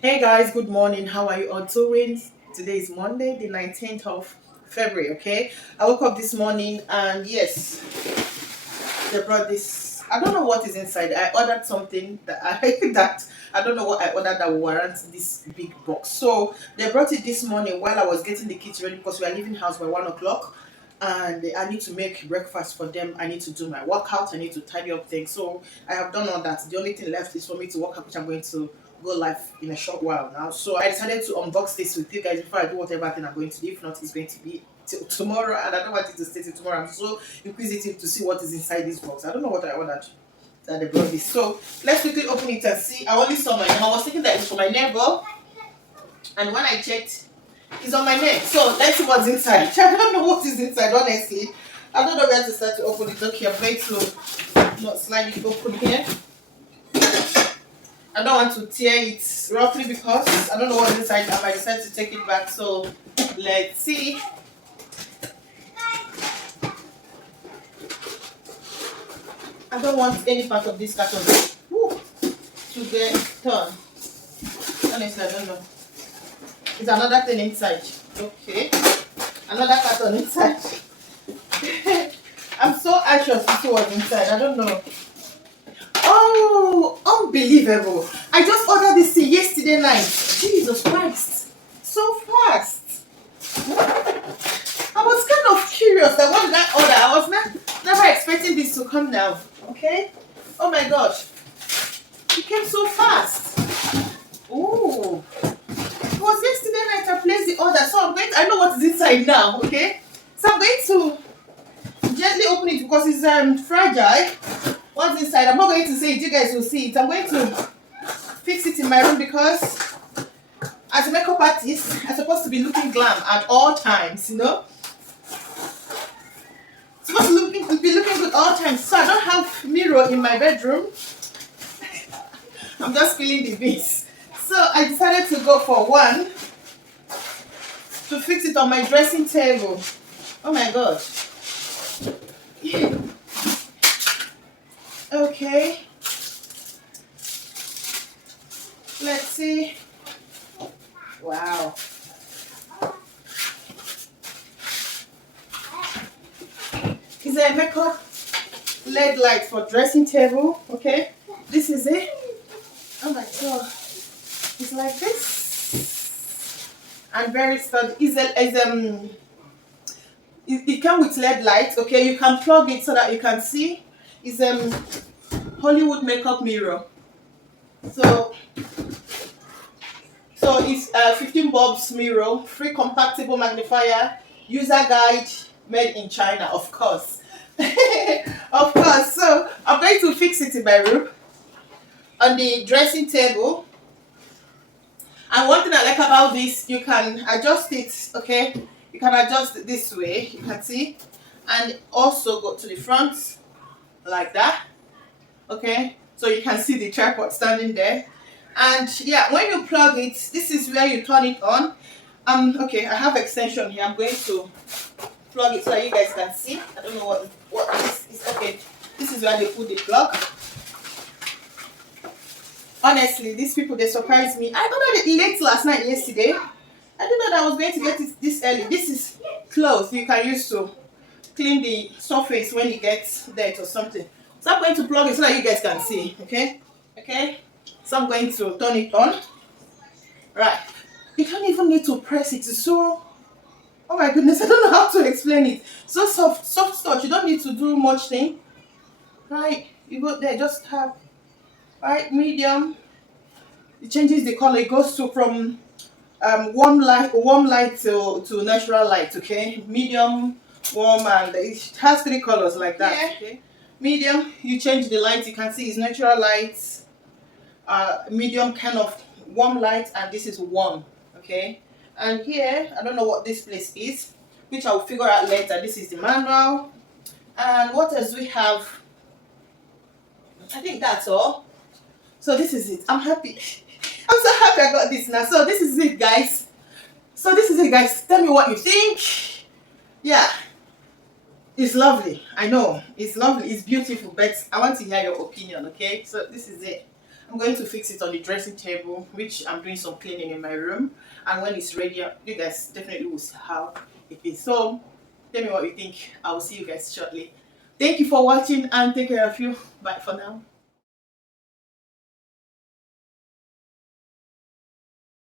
Hey guys, good morning. How are you all doing? Today is Monday, the 19th of February, okay? I woke up this morning and yes, they brought this. I don't know what is inside. I ordered something that I that I don't know what I ordered that warrants this big box. So they brought it this morning while I was getting the kids ready because we are leaving house by 1 o'clock. And I need to make breakfast for them. I need to do my workout. I need to tidy up things. So I have done all that. The only thing left is for me to work out, which I'm going to go live in a short while now. So I decided to unbox this with you guys before I do whatever thing I'm going to do. If not, it's going to be till tomorrow, and I don't want it to stay till tomorrow. I'm so inquisitive to see what is inside this box. I don't know what I ordered that they brought this. So let's quickly open it and see. I only saw my name. I was thinking that it's for my neighbor, and when I checked, it's on my name. So let's see what's inside. I don't know what is inside, honestly. I don't know where to start to open it. Okay, I'm going to not slide it open here. I don't want to tear it roughly because I don't know what's inside. I might decide to take it back. So let's see. I don't want any part of this carton to get torn. Honestly, I don't know. It's another thing inside. Okay. Another carton inside. I'm so anxious to see what's inside. I don't know. Oh, unbelievable. I just ordered this thing yesterday night. Jesus Christ. So fast. I was kind of curious that what did I order? I was never expecting this to come now. Okay? Oh my gosh. It came so fast. Ooh. It was yesterday night I placed the order. So I know what is inside now, okay? So I'm going to gently open it because it's fragile. What's inside? I'm not going to say it, you guys will see it. I'm going to fix it in my room because as a makeup artist, I'm supposed to be looking glam at all times, you know? Supposed to be looking good all times. So I don't have mirror in my bedroom. I'm just feeling the beats. So I decided to go for one to fix it on my dressing table. Oh my gosh. Okay. Let's see. Wow. Is there a makeup LED light for dressing table? Okay. This is it. Oh my god. It's like this. And very sturdy. It comes with LED light. Okay, you can plug it so that you can see. It's Hollywood makeup mirror. So it's 15 bulbs mirror, free compatible magnifier, user guide, made in China, of course. Of course. So I'm going to fix it in my room on the dressing table. And one thing I like about this, you can adjust it, okay? You can adjust it this way, you can see. And also go to the front like that, okay? So you can see the tripod standing there. And yeah, when you plug it, this is where you turn it on. Okay, I have extension here. I'm going to plug it so that you guys can see. I don't know what this is. Okay, this is where they put the plug. Honestly, these people, they surprised me. I ordered it late last night, yesterday. I didn't know that I was going to get it this early. This is cloth you can use to clean the surface when it gets dirt or something. So I'm going to plug it so that you guys can see. Okay? Okay? So I'm going to turn it on. Right. You don't even need to press it. It's so, oh my goodness, I don't know how to explain it. So soft touch. You don't need to do much thing. Right? You go there, just have, right, medium. It changes the color. It goes to from warm light to natural light. Okay, medium, warm, and it has three colors like that. Yeah. Okay, medium, you change the light. You can see it's natural light, medium, kind of warm light, and this is warm. Okay, and here I don't know what this place is, which I'll figure out later. This is the manual, and what else we have? I think that's all. So this is it. I'm happy. I'm so happy I got this now. So this is it, guys. Tell me what you think. Yeah, it's lovely. I know it's lovely. It's beautiful, but I want to hear your opinion. Okay, so this is it. I'm going to fix it on the dressing table, which I'm doing some cleaning in my room. And when it's ready, you guys definitely will see how it is. So tell me what you think. I will see you guys shortly. Thank you for watching and take care of you. Bye for now.